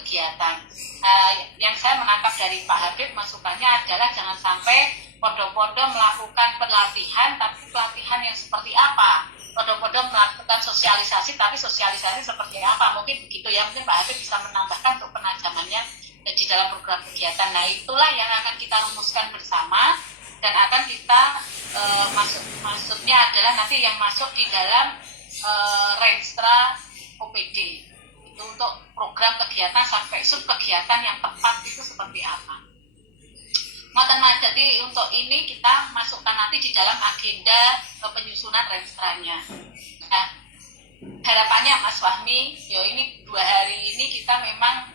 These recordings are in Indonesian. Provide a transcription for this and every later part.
kegiatan. Yang saya menangkap dari Pak Habib masukannya adalah jangan sampai podo-podo melakukan pelatihan, tapi pelatihan yang seperti apa? Podo-podo melakukan sosialisasi, tapi sosialisasi seperti apa? Mungkin begitu ya, mungkin Pak Habib bisa menambahkan untuk penajamannya di dalam program kegiatan. Nah, itulah yang akan kita rumuskan bersama dan akan kita maksudnya adalah nanti yang masuk di dalam Renstra OPD. Itu untuk program kegiatan sampai sub kegiatan yang tepat itu seperti apa. Jadi untuk ini kita masukkan nanti di dalam agenda penyusunan renstranya. Nah, harapannya Mas Fahmi, ini 2 hari ini kita memang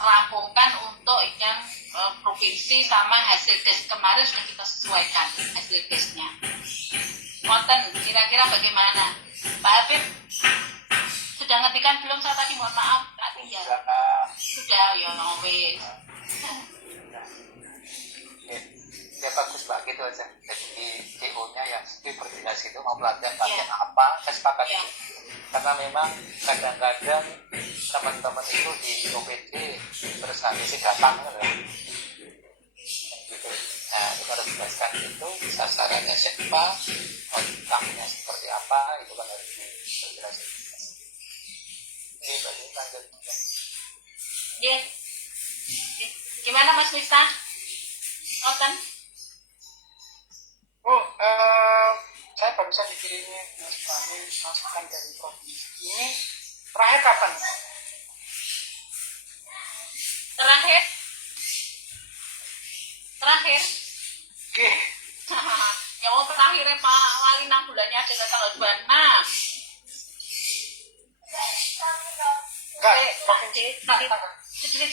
rampungkan untuk yang provinsi sama hasil tes kemarin sudah kita sesuaikan hasil tesnya. Konten kira-kira bagaimana? Pak Habib sudah ngertikan belum? Saya tadi mohon maaf tadi ya. Sudah ya wes. Ya bagus Mbak, gitu aja. Jadi DO-nya yang koordinasi itu mau pelatihan apa, saya sepakat itu. Karena memang kadang-kadang teman-teman itu di OPD terus habis datang gitu. Nah, itu harus dijelaskan itu sasarannya siapa, outcome-nya seperti apa, itu kan harus dijelaskan. Ini bagi lanjut. Yes. Gimana Mas Miftah? Oten? Saya baru saja dikirimi Mas Fahmi masukan dari provinsi. Ini terakhir kapan? Terakhir? Oke. Ya mau terakhirnya Pak Wali 6 bulannya adalah tanggal 26. Enggak, provinsi.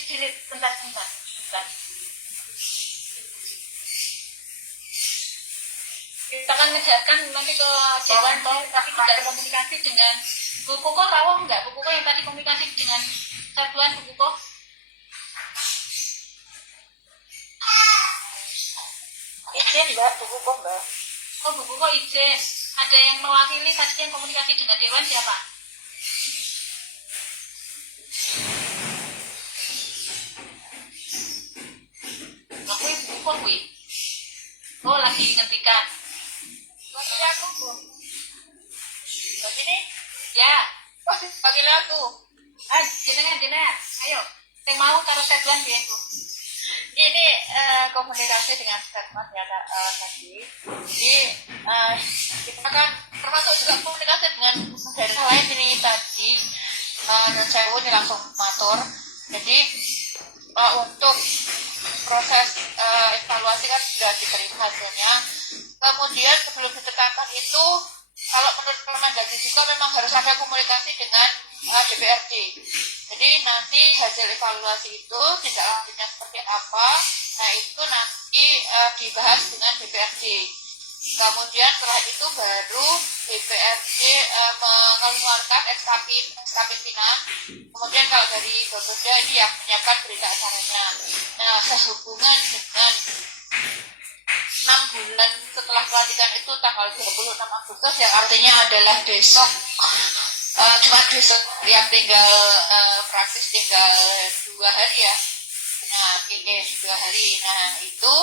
Cilit, bentar. Kita akan menjelaskan nanti ke Dewan, tapi tidak komunikasi dengan Bu Kuko. Tahu enggak Bu Kuko yang tadi komunikasi dengan Satuan Bu Kuko? Izin Mbak, Bu Kuko Mbak. Oh Bu Kuko izin. Ada yang mewakili tadi yang komunikasi dengan Dewan siapa? Aku Bu Kuko kuwi. Oh lagi ngertikan. Panggil aku Bu. Begini? Ya. Panggil aku. Jenengan. Ayo. Yang mau taruh Satuan dia Bu. Ini komunikasi dengan statement ya tadi. Jadi kita kan termasuk juga komunikasi dengan daerah lain ini tadi. Dan saya ini langsung matur. Jadi untuk proses evaluasi kan sudah diterima hasilnya. Kemudian sebelum ditekankan itu, kalau menurut Kemendagri juga memang harus ada komunikasi dengan DPRD. Jadi nanti hasil evaluasi itu tindak lanjutnya seperti apa, nah itu nanti dibahas dengan DPRD. Kemudian setelah itu baru DPRD mengeluarkan SKP pimpinan. Kemudian kalau dari Bapeda ini yang menyiapkan berita acaranya. Nah, sehubungan dengan 6 bulan setelah pelantikan itu tanggal 26 Agustus yang artinya adalah besok, cuma besok yang tinggal praktis tinggal 2 hari ya. Nah, ini 2 hari. Nah, itu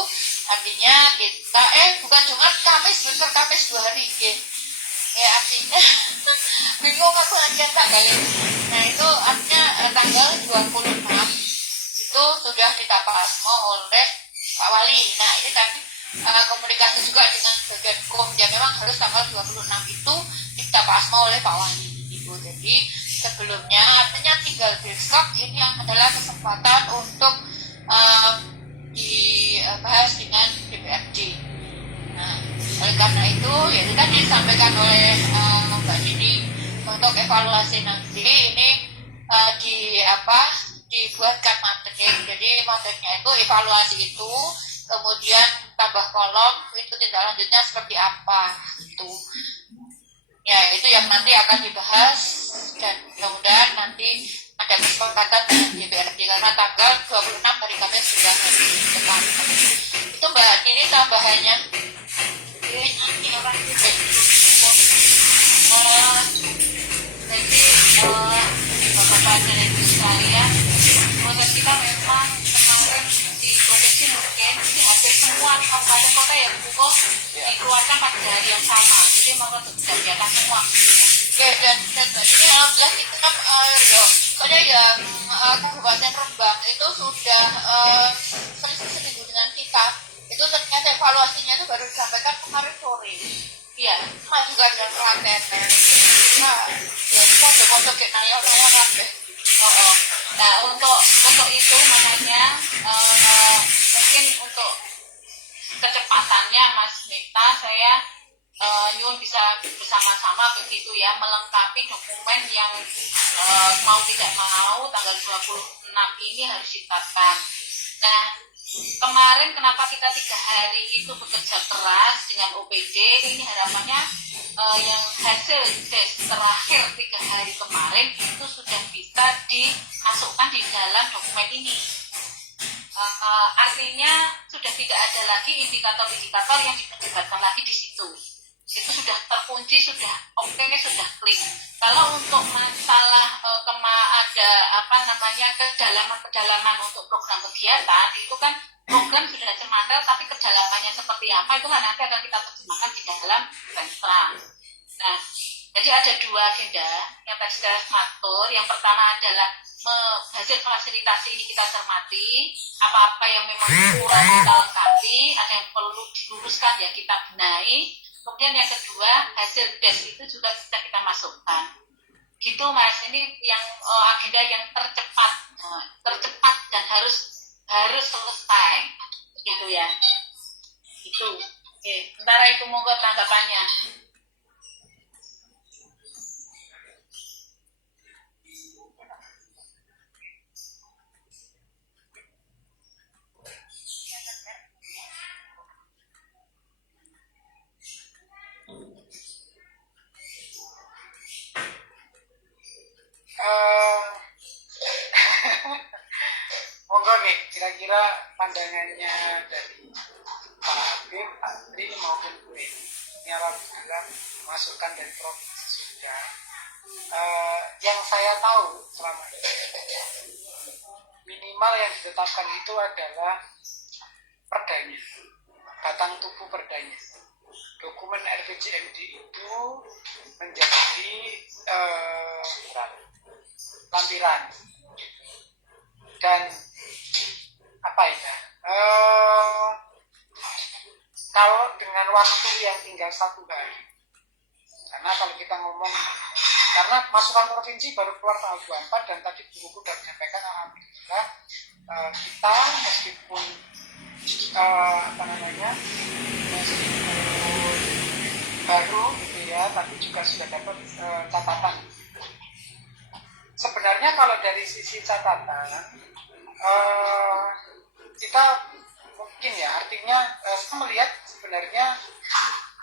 artinya kita bukan Jumat, Kamis 2 hari. Ya artinya bingung aku aja tanggalnya. Nah, itu artinya tanggal 26 itu sudah ditapa asma oleh Pak Wali. Nah, ini tadi komunikasi juga dengan bagian hukum. Ya memang harus tanggal 26 itu ditapa asma oleh Pak Wali gitu. Jadi sebelumnya artinya tinggal besok ini yang adalah kesempatan untuk dibahas dengan DPRD. Nah, oleh karena itu ya itu tadi disampaikan oleh Mbak Dini untuk evaluasi nanti ini dibuatkan materi. Jadi materinya itu evaluasi itu, kemudian tambah kolom itu tindak lanjutnya seperti apa itu. Ya itu yang nanti akan dibahas dan mudah-mudahan nanti ada kesepakatan dengan DPRD karena tanggal 26 hari Kamis sudah depan. Itu Mbak ini tambahannya. Ini orang itu. Jadi Bapak-bapak dan Ibu sekalian memang kemarin di provinsi mungkin di hampir semua kabupaten kota ya Bu dikeluarkan pada hari yang sama, jadi memang sudah biarkan semua. Oke, dan ini alhamdulillah kita kan soalnya yang Kabupaten Rembang itu sudah selisih seminggu dengan kita, itu ternyata evaluasinya itu baru disampaikan kemarin sore. Iya, Juga ada pelatihan kita ya foto-foto kayak nanya kabeh. Nah untuk itu makanya mungkin untuk kecepatannya Mas Mita, saya nyuwun bisa bersama-sama begitu ya, melengkapi dokumen yang mau tidak mau tanggal 26 ini harus ditetapkan. Nah kemarin kenapa kita 3 hari itu bekerja keras dengan OPD, ini harapannya yang hasil tes terakhir 3 hari kemarin itu sudah bisa dimasukkan di dalam dokumen ini. Artinya sudah tidak ada lagi indikator-indikator yang diperdebatkan lagi di situ. Itu sudah terkunci, sudah oke, sudah klik. Kalau untuk masalah ada kedalaman untuk program kegiatan, itu kan program sudah cemantel, tapi kedalamannya seperti apa itu kan nanti akan kita terjemahkan di dalam sentra. Nah, jadi ada 2 agenda yang tadi saya atur. Yang pertama adalah hasil fasilitasi ini kita cermati, apa-apa yang memang kurang kita lengkapi, ada yang perlu diluruskan ya kita benahi. Kemudian yang kedua, hasil tes itu juga sudah kita masukkan. Gitu Mas, ini yang agenda yang tercepat dan harus selesai. Gitu ya. Itu. Oke, sementara itu monggo tanggapannya. Monggo nih, kira-kira pandangannya dari Pak Habib, Pak Tri maupun Bu ini apabila masukan dari provinsi sudah. Yang saya tahu selama ini minimal yang ditetapkan itu adalah perdanya, batang tubuh perdanya. Dokumen RPJMD itu menjadi lampiran dan apa ya? Kalau dengan waktu yang tinggal 1 hari, karena kalau kita ngomong, karena masukan provinsi baru keluar tanggal 24 dan tadi buku sudah menyampaikan alhamdulillah kita meskipun meskipun baru gitu ya, tapi juga sudah dapat catatan. Sebenarnya kalau dari sisi catatan kita mungkin ya, artinya saya melihat sebenarnya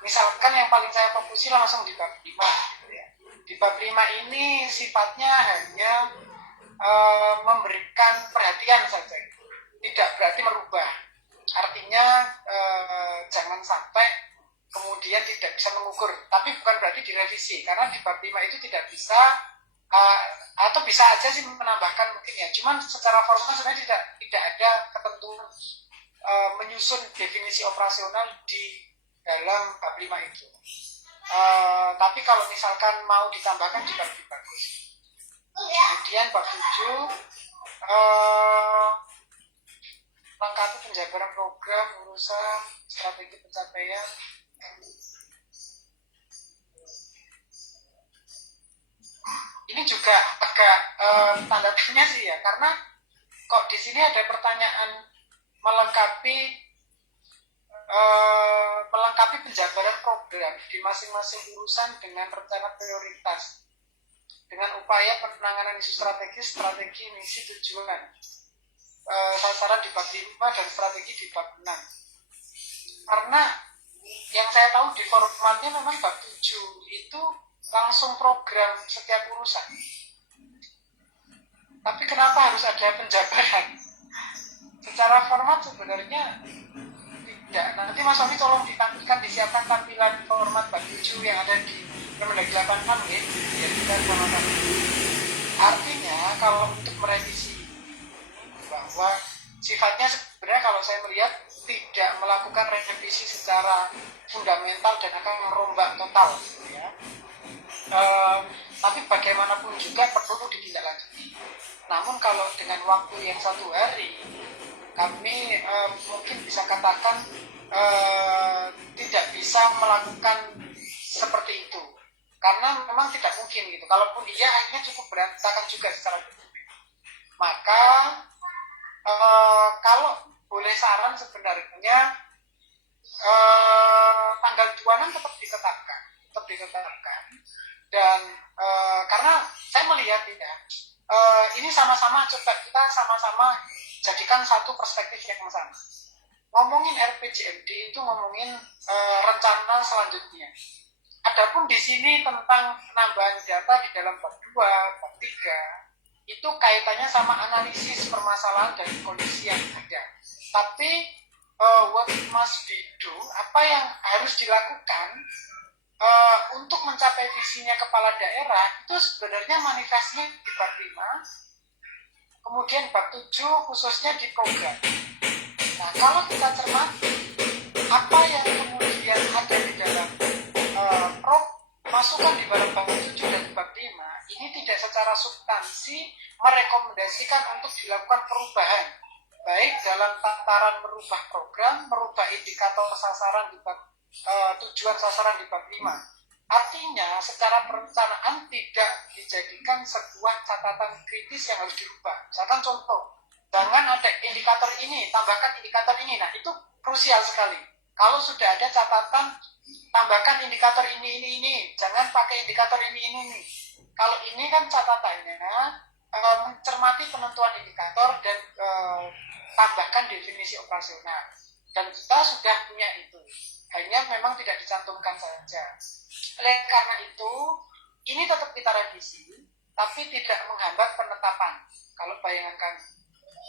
misalkan yang paling saya fokusi langsung di bab 5 gitu ya. Di bab 5 ini sifatnya hanya memberikan perhatian saja, tidak berarti merubah. Artinya jangan sampai kemudian tidak bisa mengukur, tapi bukan berarti direvisi, karena di bab 5 itu tidak bisa atau bisa aja sih menambahkan mungkin ya, cuman secara formal sebenarnya tidak ada ketentuan menyusun definisi operasional di dalam bab 5 itu. Tapi kalau misalkan mau ditambahkan juga lebih bagus. Kemudian bab 7 lengkapi penjabaran program, urusan, strategi pencapaian. Ini juga agak tanda tanya sih ya, karena kok di sini ada pertanyaan melengkapi penjabaran program di masing-masing urusan dengan rencana prioritas, dengan upaya penanganan isu strategis, strategi, misi, tujuan, sasaran di bab 5 dan strategi di bab 6. Karena yang saya tahu di formatnya memang bab 7 itu langsung program setiap urusan. Tapi kenapa harus ada penjabaran? Secara format sebenarnya tidak. Nanti Mas Wami tolong ditampilkan, disiapkan tampilan format bab 7 yang ada di Kemendagri 86 ya, biar kita sama-sama. Artinya kalau untuk merevisi bahwa bahwa sifatnya sebenarnya kalau saya melihat tidak melakukan revisi secara fundamental dan akan merombak total, ya. Tapi bagaimanapun juga perlu ditindaklanjuti. Namun kalau dengan waktu yang 1 hari, kami mungkin bisa katakan tidak bisa melakukan seperti itu, karena memang tidak mungkin gitu. Kalaupun iya, akhirnya cukup berantakan juga secara dokumen. Maka kalau boleh saran sebenarnya tanggal 26 tetap ditetapkan. Dan karena saya melihat ya, ini sama-sama coba kita sama-sama jadikan satu perspektif yang sama. Ngomongin RPJMD itu ngomongin rencana selanjutnya. Adapun di sini tentang penambahan data di dalam bab 2, bab 3, itu kaitannya sama analisis permasalahan dan kondisi yang ada. Tapi what must be do, apa yang harus dilakukan untuk mencapai visinya kepala daerah, itu sebenarnya manifestnya di bab 5, kemudian bab 7 khususnya di program. Nah, kalau kita cermati apa yang kemudian ada di dalam masukan di dalam bab 7 dan bab 5, ini tidak secara substansi merekomendasikan untuk dilakukan perubahan, baik dalam tataran merubah program, merubah indikator sasaran di bab tujuan sasaran di bab 5. Artinya secara perencanaan tidak dijadikan sebuah catatan kritis yang harus dirubah. Misalkan contoh, jangan ada indikator ini, tambahkan indikator ini. Nah, itu krusial sekali. Kalau sudah ada catatan, tambahkan indikator ini, jangan pakai indikator ini. Kalau ini kan catatannya mencermati penentuan indikator dan tambahkan definisi operasional. Dan kita sudah punya itu, hanya memang tidak dicantumkan saja. Oleh karena itu, ini tetap kita revisi, tapi tidak menghambat penetapan. Kalau bayangan kami,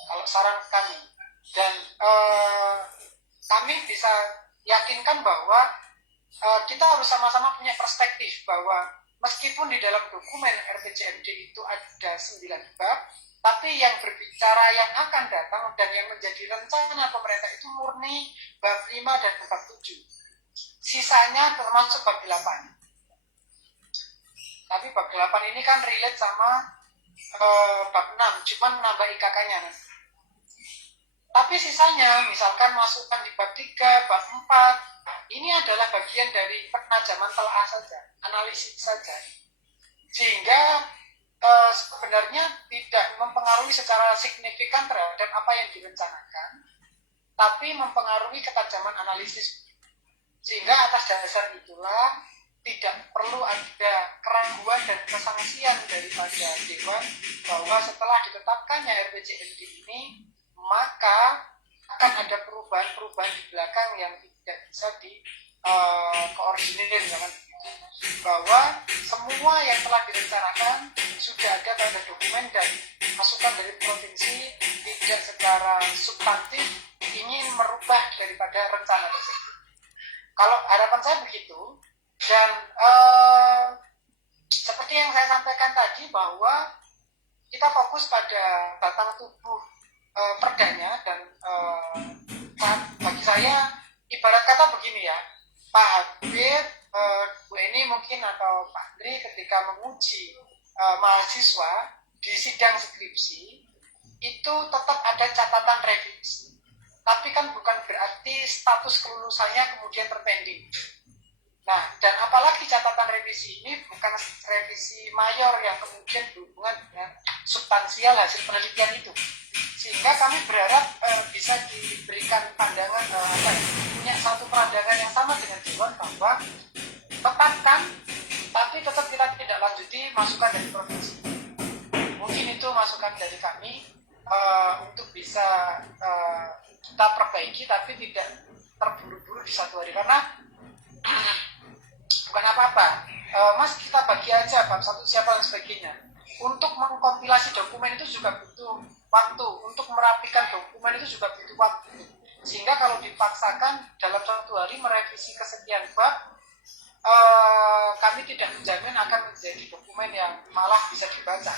kalau saran kami, dan kami bisa yakinkan bahwa kita harus sama-sama punya perspektif bahwa meskipun di dalam dokumen RPJMD itu ada 9 bab, tapi yang berbicara yang akan datang dan yang menjadi rencana pemerintah itu murni bab 5 dan bab 7. Sisanya termasuk bab 8. Tapi bab 8 ini kan relate sama bab 6, cuman menambah IKK-nya. Tapi sisanya, misalkan masukan di bab 3, bab 4, ini adalah bagian dari penajaman telah saja, analisis saja. Sehingga sebenarnya tidak mempengaruhi secara signifikan terhadap apa yang direncanakan, tapi mempengaruhi ketajaman analisis. Sehingga atas dasar itulah tidak perlu ada keraguan dan kesangsian daripada Dewan bahwa setelah ditetapkannya RPJMD ini, maka akan ada perubahan-perubahan di belakang yang tidak bisa koordinir dengan bahwa semua yang telah direncanakan sudah ada pada dokumen dan masukan dari provinsi tidak secara substantif ingin merubah daripada rencana tersebut. Kalau harapan saya begitu, dan seperti yang saya sampaikan tadi bahwa kita fokus pada batang tubuh perdanya, dan bagi saya ibarat kata begini ya, Pak Habib, Bu Eni mungkin atau Pak Andri ketika menguji mahasiswa di sidang skripsi itu tetap ada catatan revisi, tapi kan bukan berarti status kelulusannya kemudian terpending. Nah, dan apalagi catatan revisi ini bukan revisi mayor yang kemudian berhubungan dengan substansial hasil penelitian itu, sehingga kami berharap bisa diberikan pandangan punya satu pandangan yang sama dengan Dewan bahwa tetapkan, tapi tetap kita tidak lanjuti masukan dari provinsi. Mungkin itu masukan dari kami untuk bisa kita perbaiki, tapi tidak terburu-buru di 1 hari, karena bukan apa-apa, Mas kita bagi aja bab 1 siapa dan sebagainya. Untuk mengkompilasi dokumen itu juga butuh waktu, untuk merapikan dokumen itu juga butuh waktu, sehingga kalau dipaksakan dalam 1 hari merevisi kesekian bab, kami tidak menjamin akan menjadi dokumen yang malah bisa dibaca.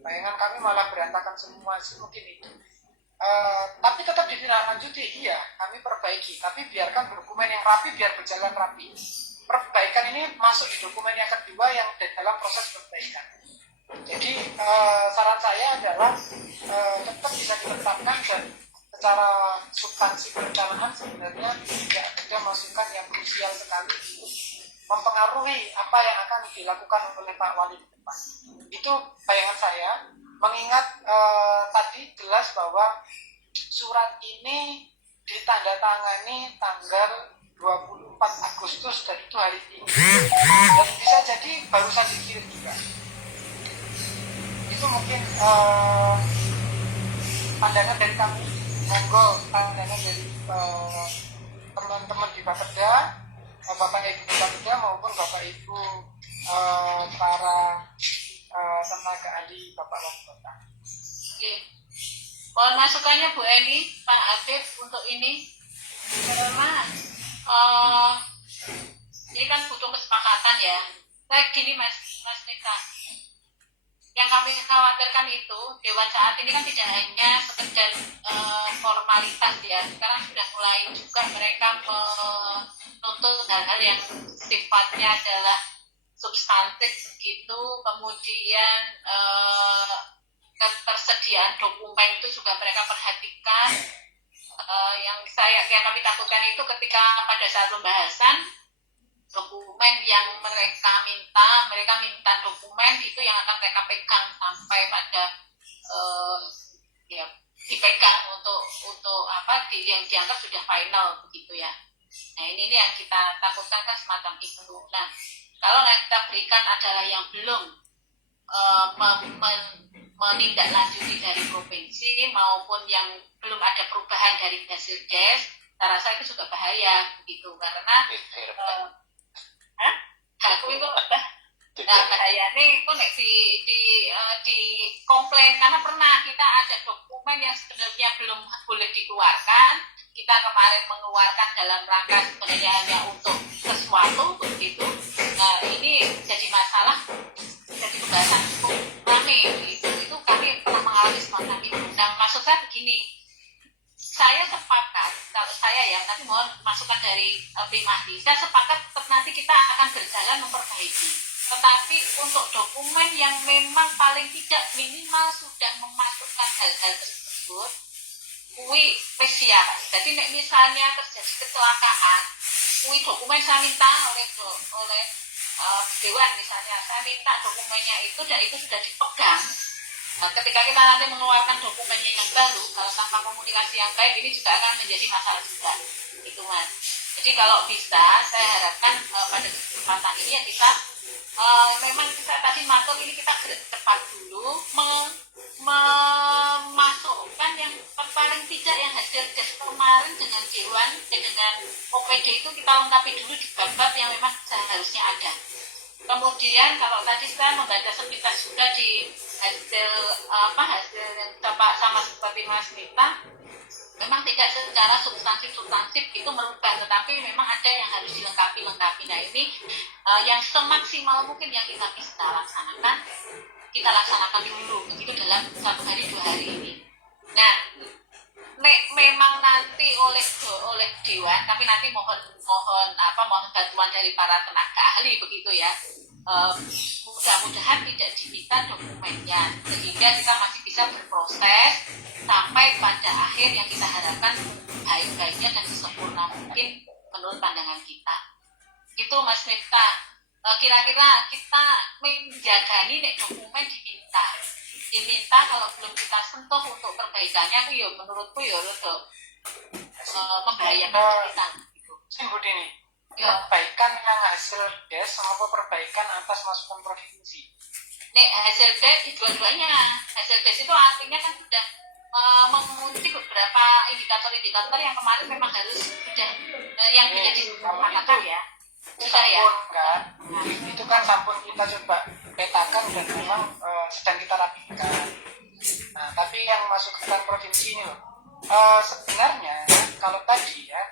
Bayangan kami malah berantakan semua sih, mungkin itu. Tapi tetap ditindaklanjuti, iya, kami perbaiki. Tapi biarkan dokumen yang rapi, biar berjalan rapi. Perbaikan ini masuk di dokumen yang kedua yang dalam proses perbaikan. Jadi saran saya adalah tetap bisa ditetapkan dan secara substansi perencanaan sebenarnya tidak ada masukan yang krusial sekali untuk mempengaruhi apa yang akan dilakukan oleh Pak Wali ke depan. Itu bayangan saya, mengingat tadi jelas bahwa surat ini ditandatangani tanggal 24 Agustus dan itu hari ini. Dan bisa jadi barusan dikirim juga. Itu mungkin pandangan dari kami. Monggo pandangan dari teman-teman di Bapeda, Bapak Ibu Bapeda maupun Bapak Ibu para tenaga ahli Bapak Wali Kota. Oke. Mohon masukannya Bu Eni, Pak Afif untuk ini. Karena ini kan butuh kesepakatan ya. Kayak gini Mas Nika. Yang kami khawatirkan itu Dewan saat ini kan tidak hanya sekedar formalitas ya. Sekarang sudah mulai juga mereka menuntut hal-hal yang sifatnya adalah substantif begitu. Kemudian ketersediaan dokumen itu juga mereka perhatikan. Yang kami takutkan itu ketika pada saat pembahasan dokumen yang mereka minta dokumen itu yang akan mereka pegang sampai pada dipegang untuk apa yang dianggap sudah final begitu ya. Nah ini yang kita takutkan kan semacam itu. Nah kalau yang kita berikan adalah yang belum menindaklanjuti dari provinsi maupun yang belum ada perubahan dari hasil des, saya rasa itu juga bahaya begitu karena aku itu bahaya nih kok di komplain karena pernah kita ada dokumen yang sebenarnya belum boleh dikeluarkan, kita kemarin mengeluarkan dalam rangka sebenarnya hanya untuk sesuatu begitu. Nah ini jadi masalah, jadi pembahasan cukup rame gitu. Itu kami pernah mengalami semacam itu. Nah maksud saya begini, saya sepakat, kalau saya ya nanti mohon masukan dari Tim Mahdi, saya sepakat nanti kita akan berjalan memperbaiki. Tetapi untuk dokumen yang memang paling tidak minimal sudah memasukkan hal-hal tersebut, kui spesial. Jadi misalnya terjadi kecelakaan, kui dokumen saya minta oleh Dewan misalnya, saya minta dokumennya itu dan itu sudah dipegang. Nah, ketika kita nanti mengeluarkan dokumennya yang baru, kalau tanpa komunikasi yang baik, ini juga akan menjadi masalah juga. Itu Mas. Jadi kalau bisa, saya harapkan pada kesempatan ini ya kita memang kita tadi matur ini kita cepat dulu memasukkan yang paling tidak yang hasil des kemarin dengan Dewan dengan OPD itu kita lengkapi dulu di bab-bab yang memang seharusnya ada. Kemudian kalau tadi saya membaca sepintas juga di hasil yang Bapak sama seperti Mas Mita, memang tidak secara substantif itu merubah, tetapi memang ada yang harus dilengkapi. Nah ini yang semaksimal mungkin yang kita bisa laksanakan, kita laksanakan dulu begitu dalam 1 hari 2 hari ini. Nah memang nanti oleh Dewan, tapi nanti mohon bantuan dari para tenaga ahli begitu ya. Mudah-mudahan tidak diminta dokumennya sehingga kita masih bisa berproses sampai pada akhir yang kita harapkan baik-baiknya dan sesempurna mungkin menurut pandangan kita. Itu Mas Nifta, kira-kira kita menjagani dokumen diminta kalau belum kita sentuh untuk perbaikannya itu ya menurutku ya untuk membahayakan kita. Simbut ini perbaikan yang hasil des sama perbaikan atas masukan provinsi. Nek hasil des dua-duanya. Hasil des itu artinya kan sudah mengunci beberapa indikator-indikator yang kemarin memang harus sudah yang tidak disepakati ya. Sudah ya. Kan? Itu kan sampun kita coba petakan dan memang sedang kita rapikan. Nah, tapi yang masukkan provinsi ini loh. Sebenarnya kalau tadi ya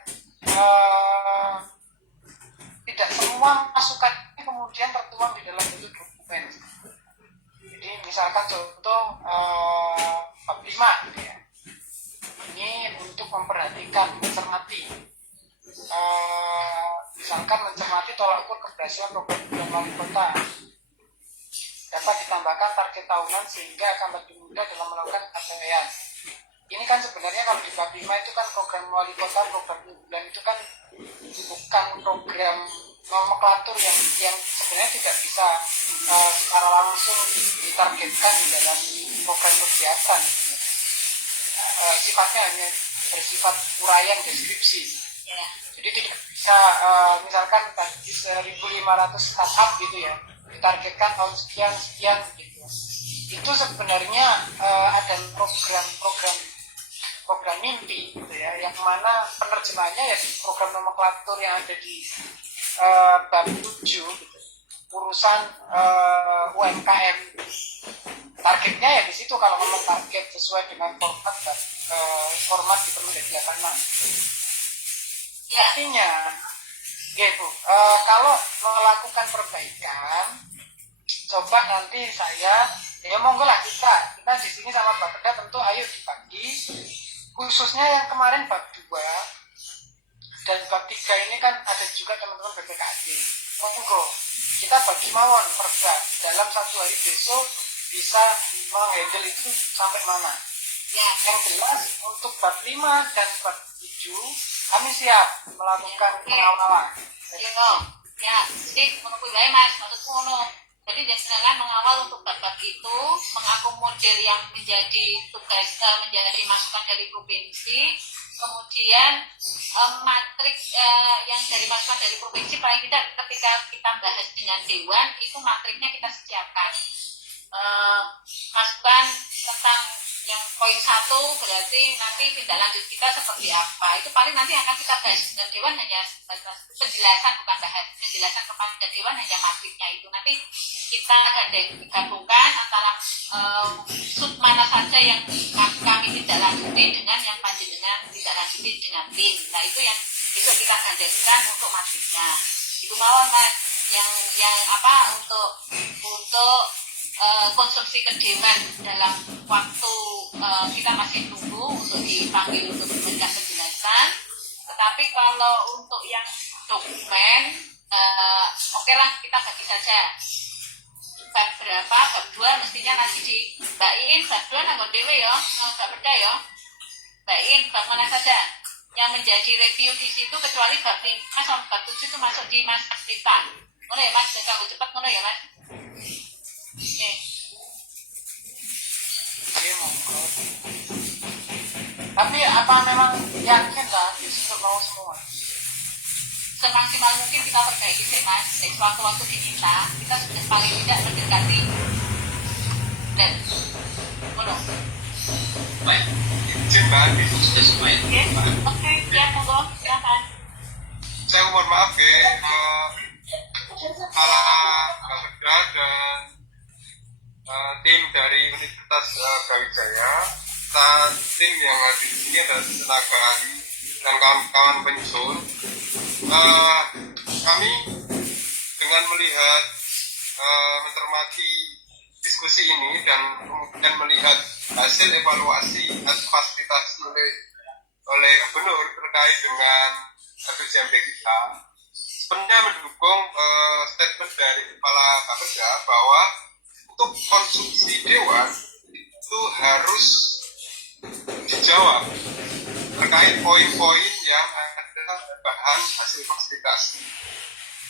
tidak semua masukan ini kemudian tertuang di dalam bentuk dokumen. Jadi misalkan contoh bab 5 gitu ya. untuk memperhatikan, mencermati, misalkan mencermati tolak ukur keberhasilan program wali kota. Dapat ditambahkan target tahunan sehingga akan lebih mudah dalam melakukan capaian. Ini kan sebenarnya kalau di bab 5 itu kan program wali kota, program unggulan itu kan bukan program nomenklatur yang sebenarnya tidak bisa secara langsung ditargetkan di dalam program kegiatan. Sifatnya hanya bersifat uraian deskripsi. Jadi tidak bisa misalkan tadi 1.500 startup gitu ya, ditargetkan tahun sekian gitu. Itu sebenarnya ada program mimpi gitu ya, yang mana penerjemahannya ya program nomenklatur yang ada di bab 7 gitu. Urusan UMKM. Targetnya ya di situ kalau ngomong target sesuai dengan format di Permendagri 86. Artinya gitu, kalau melakukan perbaikan, coba nanti saya ya monggo lah kita di sini sama Bapeda tentu ayo dibagi, khususnya yang kemarin bab 2 dan bab 3 ini kan ada juga teman-teman BPKD. Monggo kita bagi mawon perda dalam 1 hari besok bisa menghandle itu sampai mana. Yang jelas untuk bab 5 dan bab 7 kami siap melakukan pengawalan. Ya, sih menunggu baik Mas, maksudku ngono. Jadi jangan mengawal untuk bab-bab itu, mengakomodir yang menjadi tugas, menjadi masukan dari provinsi, kemudian matriks yang dari masukan dari provinsi paling tidak ketika kita bahas dengan dewan itu matriknya kita siapkan. Masukan tentang yang poin 1 berarti nanti tindak lanjut kita seperti apa, itu paling nanti akan kita bahas dengan dewan, hanya penjelasan bukan bahas, penjelasan kepada dewan hanya matriknya itu nanti kita gabungkan antara sub mana saja yang kami tidak lanjuti dengan yang panjenengan tidak lanjuti dengan tim. Nah itu yang itu kita gandengkan untuk matriknya. Itu mawon Mas yang apa untuk konsumsi ke dewan dalam waktu kita masih tunggu untuk dipanggil untuk memberikan penjelasan. Tetapi kalau untuk yang dokumen, oke lah kita bagi saja. Bab berapa, bab 2 mestinya nanti dibain, bab 2 nanggung dewe ya, nggak beda ya. Bain, bab mana saja yang menjadi review di situ kecuali bab 5 sampai bab 7 itu masuk di Mas Dita. Ngono ya Mas, jangan cepat ngono ya Mas. Oke. Tapi apa memang yakin lah bisa mau semua? Semaksimal mungkin kita perbaiki sih Mas. Sewaktu-waktu diminta, kita sudah paling tidak mendekati dan baik, izin Mbak Andi, sudah semua ya? Oke, ya monggo, silakan. Saya mohon maaf ya, kepala Bapeda dan tim dari Universitas Brawijaya, tim yang hadir di sini adalah tenaga ahli dan kawan-kawan penyusun. Kami dengan melihat mencermati diskusi ini dan kemudian melihat hasil evaluasi dan fasilitasi oleh gubernur terkait dengan RPJMD kita, sebenarnya mendukung statement dari kepala Bapeda bahwa untuk konsumsi dewan itu harus dijawab terkait poin-poin yang ada bahan hasil fasilitas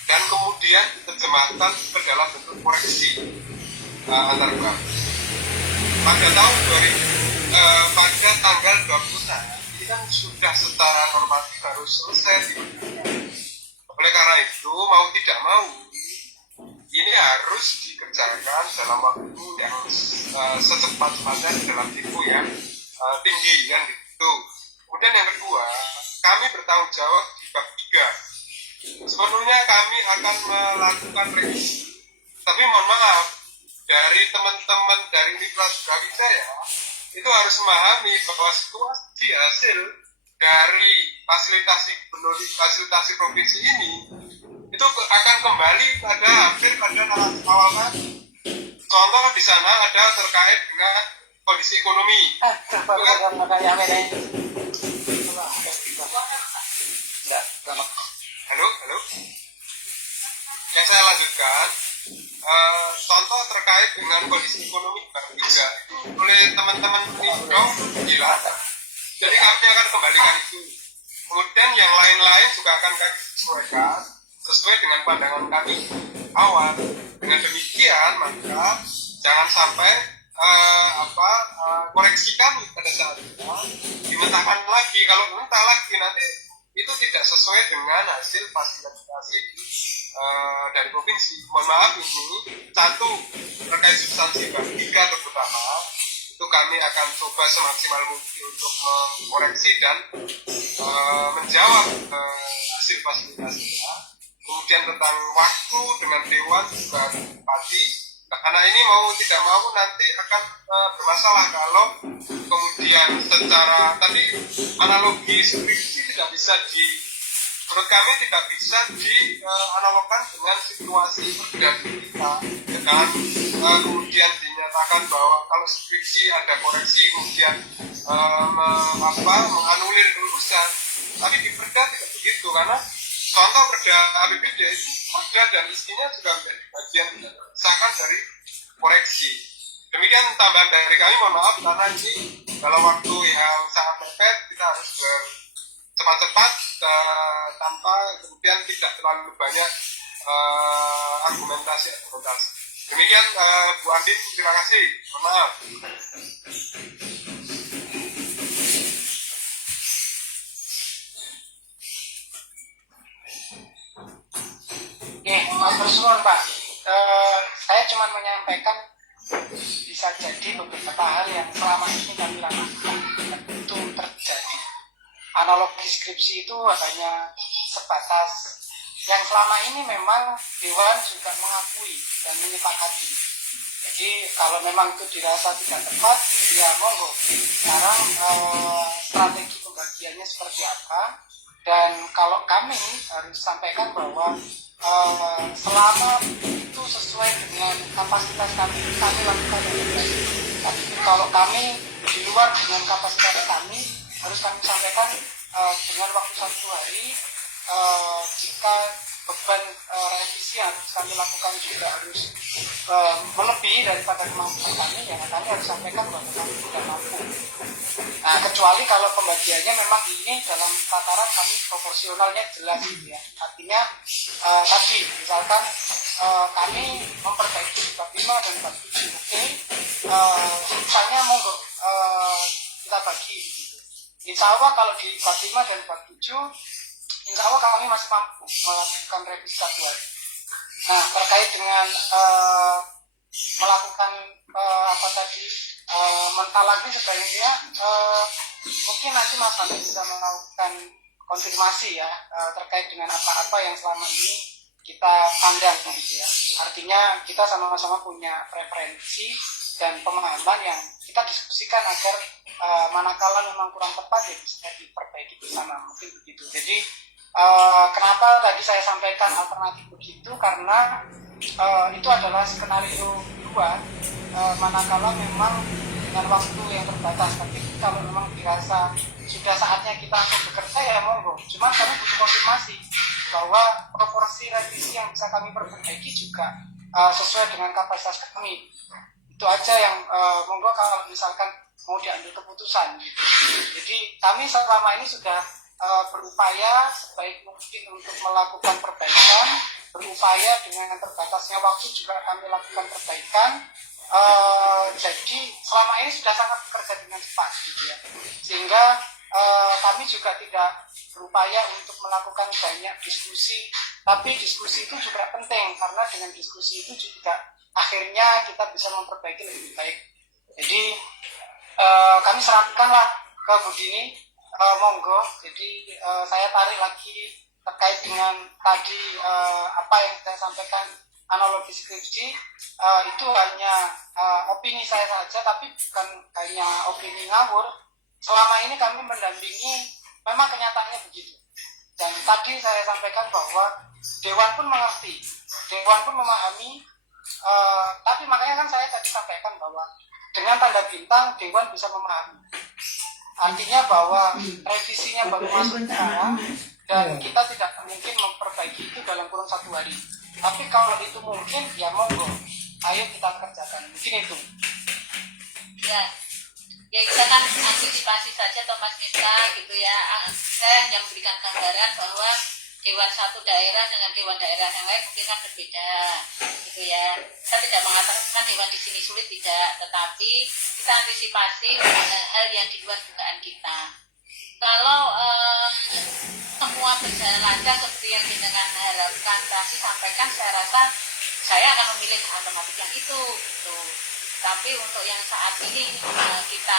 dan kemudian diterjemahkan ke dalam bentuk koreksi antar bank. Pada tanggal 20 ini kan sudah secara normatif harus selesai. Oleh karena itu mau tidak mau ini harus dikerjakan dalam waktu yang secepat-cepatnya dalam tempo yang tinggi kan gitu. Kemudian yang kedua, kami bertanggung jawab di bab 3. Sepenuhnya kami akan melakukan revisi. Tapi mohon maaf, dari teman-teman dari Universitas Brawijaya itu harus memahami bahwa situasi hasil dari fasilitasi provinsi ini itu akan kembali pada hampir pada awal tadi. Contoh di sana ada terkait dengan kondisi ekonomi. saya lanjutkan, contoh terkait dengan kondisi ekonomi Bang Tiga itu oleh teman-teman Indo gila. Jadi kami akan kembalikan itu. Kemudian yang lain-lain juga akan kami sesuaikan sesuai dengan pandangan kami awal. Dengan demikian maka jangan sampai koreksi kami pada saat itu dimentahkan lagi. Kalau mentah lagi nanti itu tidak sesuai dengan hasil fasilitasi dari provinsi. Mohon maaf, ini satu terkait substansi Bang Tiga terutama itu kami akan coba semaksimal mungkin untuk mengkoreksi dan menjawab hasil fasilitasinya. Kemudian tentang waktu dengan Dewan juga pasti, karena ini mau tidak mau nanti akan bermasalah kalau kemudian secara tadi analogi skripsi tidak bisa menurut kami tidak bisa dianalogkan dengan situasi perbedaan kita, dengan kemudian dinyatakan bahwa kalau skripsi ada koreksi kemudian menganulir kelulusan, tapi di perda tidak begitu, karena contoh perda APBD itu perda dan isinya juga menjadi bagian misalkan dari koreksi. Demikian tambahan dari kami, mohon maaf karena ini dalam waktu yang sangat mepet kita harus cepat-cepat tanpa kemudian tidak terlalu banyak argumentasi. Demikian Bu Andin, terima kasih. Mohon maaf. Terus nuwun Pak. Saya cuma menyampaikan bisa jadi beberapa hal yang selama ini kami lakukan itu terjadi. Analog deskripsi itu hanya sebatas yang selama ini memang Dewan juga mengakui dan menyepakati. Jadi kalau memang itu dirasa tidak tepat, ya monggo. Sekarang strategi pembagiannya seperti apa? Dan kalau kami harus sampaikan bahwa selama itu sesuai dengan kapasitas kami lakukan integrasi. Tapi kalau kami di luar dengan kapasitas kami, harus kami sampaikan dengan waktu 1 hari, jika beban revisi yang harus kami lakukan juga harus melebihi daripada kemampuan kami, ya kami harus sampaikan bahwa kami tidak mampu. Nah, kecuali kalau pembagiannya memang ini dalam tataran kami proporsionalnya jelas gitu ya. Artinya tadi misalkan kami memperbaiki bab 5 dan bab 7, oke, misalnya monggo kita bagi gitu. Insya Allah kalau di bab 5 dan bab 7 insya Allah kami masih mampu melakukan revisi 1 hari. Nah, terkait dengan melakukan mental lagi sebaiknya mungkin nanti Mas Andi bisa melakukan konfirmasi ya terkait dengan apa-apa yang selama ini kita pandang gitu ya. Artinya kita sama-sama punya preferensi dan pemahaman yang kita diskusikan agar manakala memang kurang tepat ya bisa diperbaiki bersama, mungkin begitu. Jadi kenapa tadi saya sampaikan alternatif begitu, karena itu adalah skenario 2 manakala memang dengan waktu yang terbatas. Tapi kalau memang dirasa sudah saatnya kita langsung bekerja ya monggo. Cuma kami butuh konfirmasi bahwa proporsi revisi yang bisa kami perbaiki juga sesuai dengan kapasitas kami. Itu aja yang monggo kalau misalkan mau diambil keputusan gitu. Jadi kami selama ini sudah berupaya sebaik mungkin untuk melakukan perbaikan, berupaya dengan terbatasnya waktu juga kami lakukan perbaikan. Jadi selama ini sudah sangat bekerja dengan cepat gitu ya, sehingga kami juga tidak berupaya untuk melakukan banyak diskusi, tapi diskusi itu juga penting karena dengan diskusi itu juga akhirnya kita bisa memperbaiki lebih baik. Jadi kami serahkanlah ke Bu Dini, monggo. Jadi saya tarik lagi terkait dengan tadi apa yang saya sampaikan analogi skripsi, itu hanya opini saya saja, tapi bukan hanya opini ngawur. Selama ini kami mendampingi, memang kenyataannya begitu. Dan tadi saya sampaikan bahwa Dewan pun mengerti, Dewan pun memahami, tapi makanya kan saya tadi sampaikan bahwa dengan tanda bintang Dewan bisa memahami. Artinya bahwa revisinya baru masuk sekarang, dan kita tidak mungkin memperbaiki itu dalam kurun 1 hari. Tapi kalau itu mungkin, ya monggo, ayo kita kerjakan. Mungkin itu. Ya, ya kita kan antisipasi saja toh Mas Miftah gitu ya. Saya hanya memberikan gambaran bahwa dewan satu daerah dengan dewan daerah yang lain mungkin kan berbeda gitu ya. Saya tidak mengatakan dewan di sini sulit, tidak, tetapi kita antisipasi hal-hal yang di luar dugaan kita. Kalau semua berjalan lancar seperti yang jenengan harapkan tadi sampaikan, saya rasa saya akan memilih alternatif yang itu gitu. Tapi untuk yang saat ini kita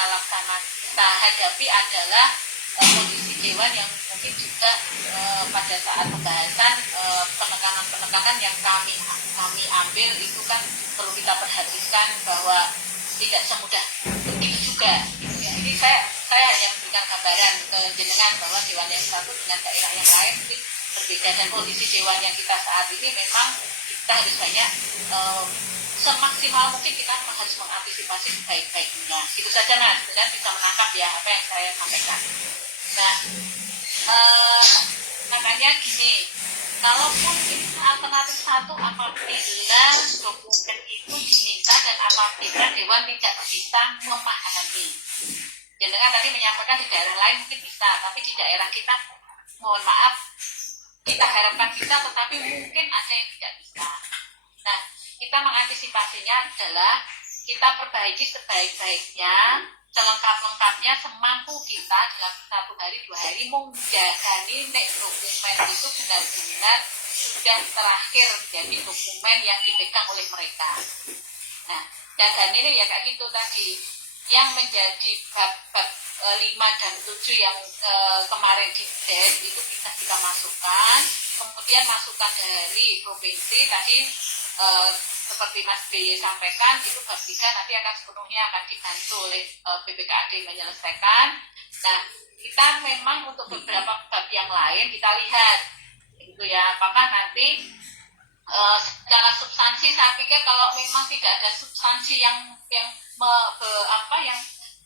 hadapi adalah kondisi dewan yang mungkin juga pada saat pembahasan penekanan yang kami ambil itu kan perlu kita perhatikan bahwa tidak semudah itu juga gitu ya. Jadi saya hanya memberikan gambaran ke jenengan bahwa dewan yang satu dengan daerah yang lain mungkin berbeda, dan kondisi dewan yang kita saat ini memang kita harus banyak semaksimal mungkin kita harus mengantisipasi sebaik-baiknya. Gitu saja Mas, dan bisa menangkap ya apa yang saya sampaikan. Nah, makanya gini, kalaupun kita alternatif satu apabila dokumen itu diminta dan apabila dewan tidak bisa memahami. Jangan tadi menyampaikan di daerah lain mungkin bisa, tapi di daerah kita mohon maaf kita harapkan bisa, tetapi mungkin ada yang tidak bisa. Nah, kita mengantisipasinya adalah kita perbaiki sebaik-baiknya, selengkap-lengkapnya, semampu kita dalam 1 hari 2 hari menjagani nek dokumen itu benar-benar sudah terakhir menjadi dokumen yang dipegang oleh mereka. Nah, jagan ini ya kayak gitu tadi, yang menjadi bab-bab 5 dan 7 yang kemarin di DES itu kita masukkan, kemudian masukan dari provinsi tadi seperti Mas B sampaikan itu bab 3 nanti akan sepenuhnya akan dibantu oleh BPKAD menyelesaikan. Nah, kita memang untuk beberapa bab yang lain kita lihat gitu ya, apakah nanti secara substansi saya pikir kalau memang tidak ada substansi yang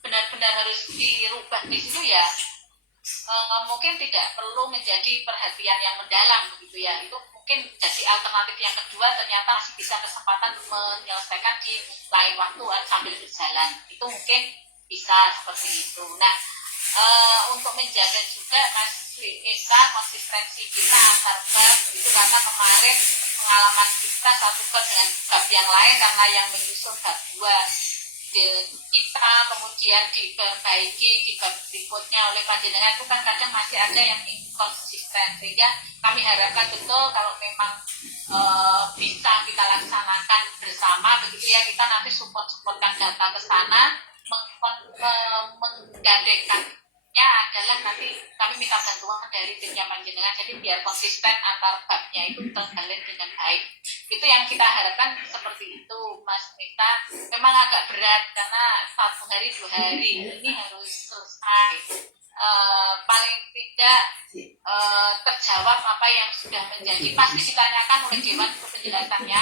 benar-benar harus dirubah di situ ya mungkin tidak perlu menjadi perhatian yang mendalam begitu ya. Itu mungkin jadi alternatif yang kedua, ternyata masih bisa kesempatan menyelesaikan di lain waktu sambil berjalan. Itu mungkin bisa seperti itu. Nah, untuk menjaga juga Mas Eka konsistensi kita antar bab itu, karena kemarin pengalaman kita satu bab dengan bab yang lain karena yang menyusun bab 2 kita kemudian diperbaiki di bab berikutnya oleh panjenengan itu kan kadang masih ada yang inkonsisten, sehingga kami harapkan betul kalau memang bisa kita laksanakan bersama begitu ya, kita nanti supportkan data ke sana, menggandengkannya adalah nanti kami minta bantuan dari timnya panjenengan, jadi biar konsisten antar babnya itu terjalin dengan baik. Itu yang kita harapkan seperti itu Mas Mita. Memang agak berat karena 1 hari 2 hari ini harus selesai, paling tidak terjawab apa yang sudah menjadi, pasti ditanyakan oleh Dewan untuk penjelasannya,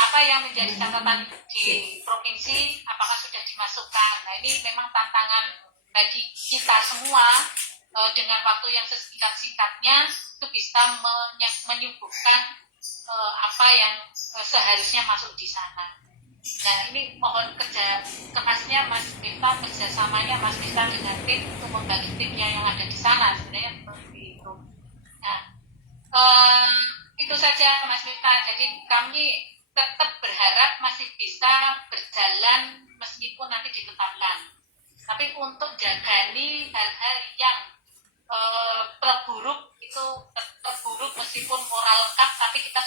apa yang menjadi catatan di provinsi apakah sudah dimasukkan. Nah, ini memang tantangan bagi kita semua, dengan waktu yang sesingkat-singkatnya itu bisa menyuguhkan apa yang seharusnya masuk di sana. Nah, ini mohon kerasnya Mas Miftah, kerjasamanya Mas Miftah dengan tim untuk membagi timnya yang ada di sana, sebenarnya seperti itu. Nah, itu saja Mas Miftah. Jadi kami tetap berharap masih bisa berjalan meskipun nanti ditetapkan. Tapi untuk jagani hal-hal yang terburuk itu terburuk meskipun moral lengkap, tapi kita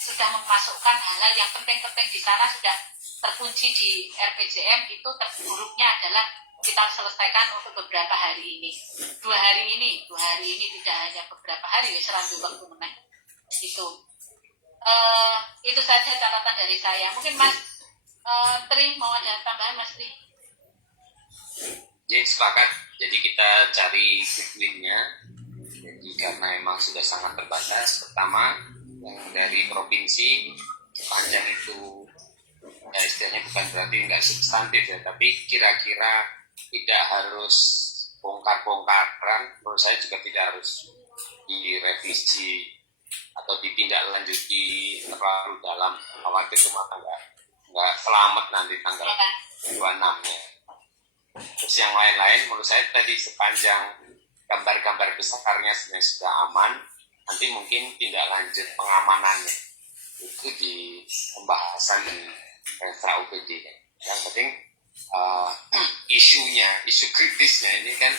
sudah memasukkan hal-hal yang penting-penting di sana, sudah terkunci di RPJM. Itu terburuknya adalah kita selesaikan untuk beberapa hari ini, 2 hari ini tidak hanya beberapa hari, serandu waktu meneh. Itu saja catatan dari saya. Mungkin Mas Tri mau ada tambahan, Mas Tri? Jadi sepakat, jadi kita cari quick-win-nya. Jadi karena memang sudah sangat terbatas, pertama yang dari provinsi sepanjang itu ya istilahnya bukan berarti nggak substantif ya, tapi kira-kira tidak harus bongkar-bongkaran, menurut saya juga tidak harus direvisi atau ditindaklanjuti terlalu dalam, khawatir rumah tangga nggak selamat nanti tanggal 26-nya. Terus yang lain-lain menurut saya tadi sepanjang gambar-gambar besarnya sebenarnya sudah aman, nanti mungkin tindak lanjut pengamanannya itu di pembahasan di Revra UPD. Yang penting isu kritisnya ini kan,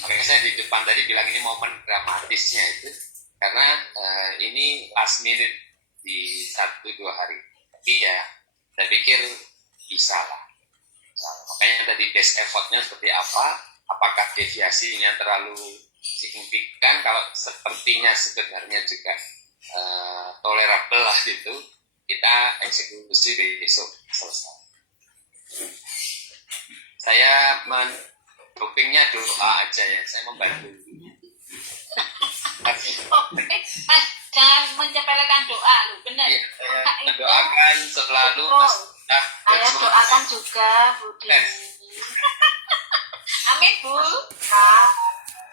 makanya saya di depan tadi bilang ini momen dramatisnya itu karena ini last minute di 1-2 hari. Tapi ya saya pikir bisa lah. Makanya tadi best effortnya seperti apa, apakah deviasinya terlalu signifikan, kalau sepertinya sebenarnya juga tolerable lah gitu, kita eksekusi besok selesai. Saya dopingnya doa aja ya, saya membantu. Oke, Mas, jangan menyepelekan doa loh, benar. Iya, saya mendoakan selalu Mas. Saya doakan juga Bu Dini. Amin Bu. Kak,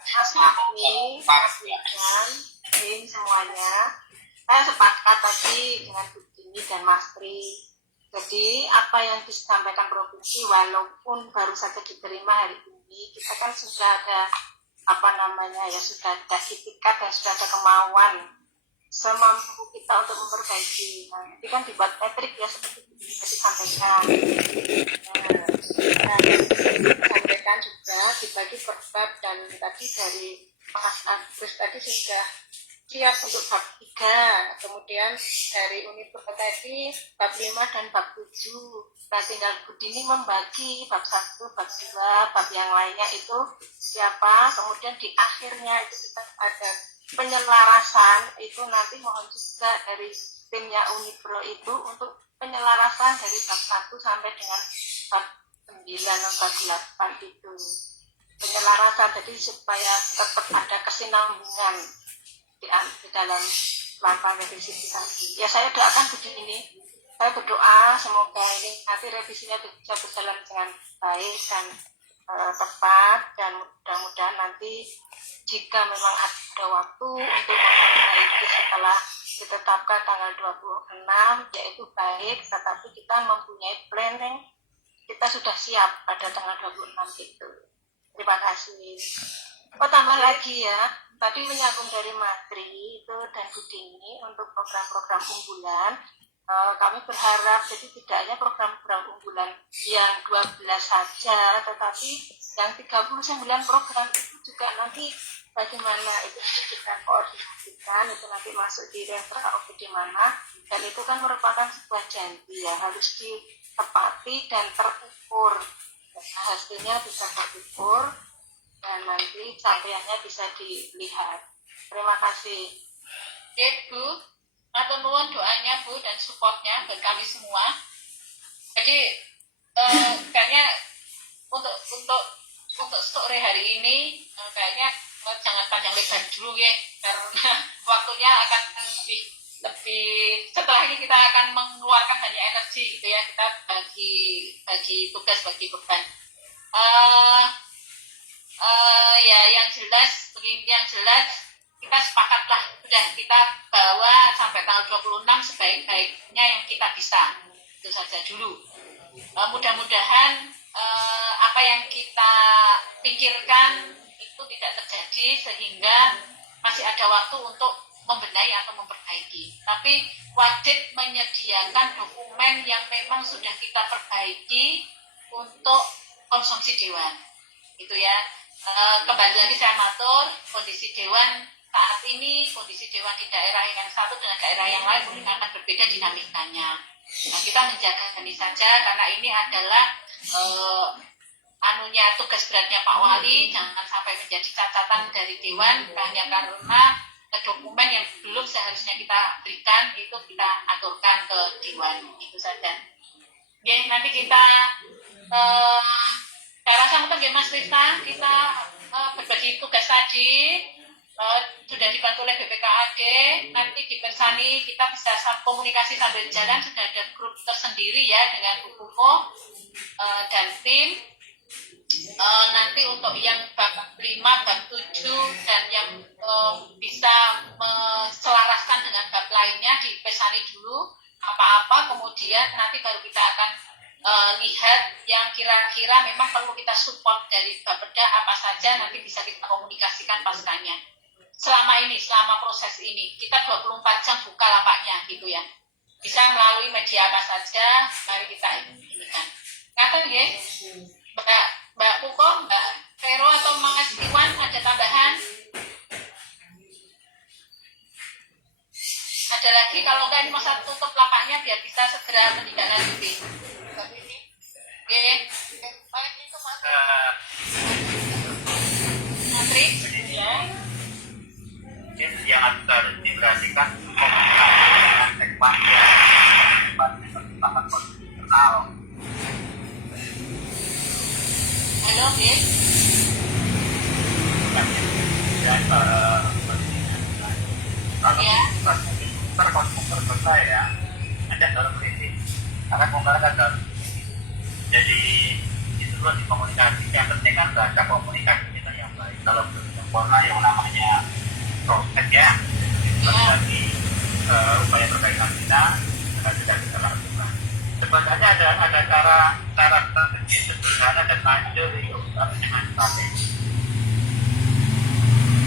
Mas Ahmi, Mas Wijan, tim semuanya. Saya sepakat tadi dengan Bu Dini dan Mas Tri. Jadi apa yang disampaikan provinsi walaupun baru saja diterima hari ini, kita kan sudah ada sudah ada itikat dan sudah ada kemauan semampu kita untuk memperbaiki. Nah, itu kan dibuat metrik ya seperti bisa disampaikan. Disampaikan juga dibagi per bab, dan tadi dari Mas Agus tadi sudah siap untuk bab 3, kemudian dari Unipro tadi bab 5 dan bab 7. Nah, tinggal Bu Dini membagi bab 1, bab 2, bab yang lainnya itu siapa, kemudian di akhirnya itu kita ada penyelarasan, itu nanti mohon juga dari timnya Unipro itu untuk penyelarasan dari bab 1 sampai dengan bab 9 dan bab 8 itu. Penyelarasan jadi supaya tetap ada kesinambungan di dalam langkah revisi tadi. Ya saya doakan begini, saya berdoa semoga ini nanti revisinya bisa berjalan dengan baik dan tepat, dan mudah-mudahan nanti jika memang ada waktu untuk memperbaiki setelah ditetapkan tanggal 26 yaitu baik, tetapi kita mempunyai planning, kita sudah siap pada tanggal 26 itu. Terima kasih. Tambah lagi ya, tadi menyambung dari Matri itu dan Bu Dini untuk program-program unggulan. Kami berharap jadi tidak hanya program-program unggulan yang 12 saja, tetapi yang 39 program itu juga nanti bagaimana itu kita koordinasikan, itu nanti masuk di Revra di mana, dan itu kan merupakan sebuah janji ya, harus ditepati dan terukur. Hasilnya bisa terukur dan nanti capaiannya bisa dilihat. Terima kasih. Oke Bu, matur nuwun doanya Bu dan supportnya buat kami semua. Jadi kayaknya untuk sore hari ini kayaknya jangan panjang lebar dulu ya, karena waktunya akan lebih setelah ini kita akan mengeluarkan banyak energi gitu ya, kita bagi tugas, bagi beban. Ya yang jelas kita sepakatlah sudah kita bawa sampai tanggal 26 sebaik-baiknya yang kita bisa, itu saja dulu. Mudah-mudahan apa yang kita pikirkan itu tidak terjadi sehingga masih ada waktu untuk membenahi atau memperbaiki. Tapi wajib menyediakan dokumen yang memang sudah kita perbaiki untuk konsumsi Dewan. Itu ya. Kembali lagi saya matur, kondisi Dewan saat ini, kondisi Dewan di daerah yang satu dengan daerah yang lain mungkin akan berbeda dinamikanya. Nah, kita menjaga ini saja karena ini adalah tugas beratnya Pak Wali, jangan sampai menjadi catatan dari Dewan hanya karena dokumen yang belum seharusnya kita berikan itu kita aturkan ke Dewan. Itu saja. Oke, nanti kita saya rasa mungkin Mas Rista kita berbagi tugas tadi sudah dibantu oleh BPKAD, nanti di Persani kita bisa komunikasi sambil jalan, sudah ada grup tersendiri ya dengan Bu Kuko dan tim. Nanti untuk yang bab 5, bab 7 dan yang bisa selaraskan dengan bab cari dulu apa-apa, kemudian nanti baru kita akan lihat yang kira-kira memang perlu kita support dari Bapeda apa saja, nanti bisa kita komunikasikan paskanya. Selama proses ini, kita 24 jam buka lapaknya gitu ya. Bisa melalui media apa saja, mari kita inikan. Ngaten ya, Mbak Puko, Mbak Vero atau Mas Iwan ada tambahan? Ada lagi, kalau enggak ini masa tutup lapaknya biar bisa segera menindaklanjuti. Oke. Antri, ya. Yang harus diperhatikan dengan teknik yang konstitusional. Halo, Oke. Dan kalau Ya. terkonstruktor selesai ya, ada dalam kritik. Karena kemarin kan dalam jadi itu perlu dikomunikasi. Yang penting kan baca komunikasi kita yang baik. Kalau belum sempurna yang namanya proses ya, lagi upaya perbaikan kita sudah kita lakukan. Sebenarnya ada cara strategi sederhana dan manjur itu dengan strategi.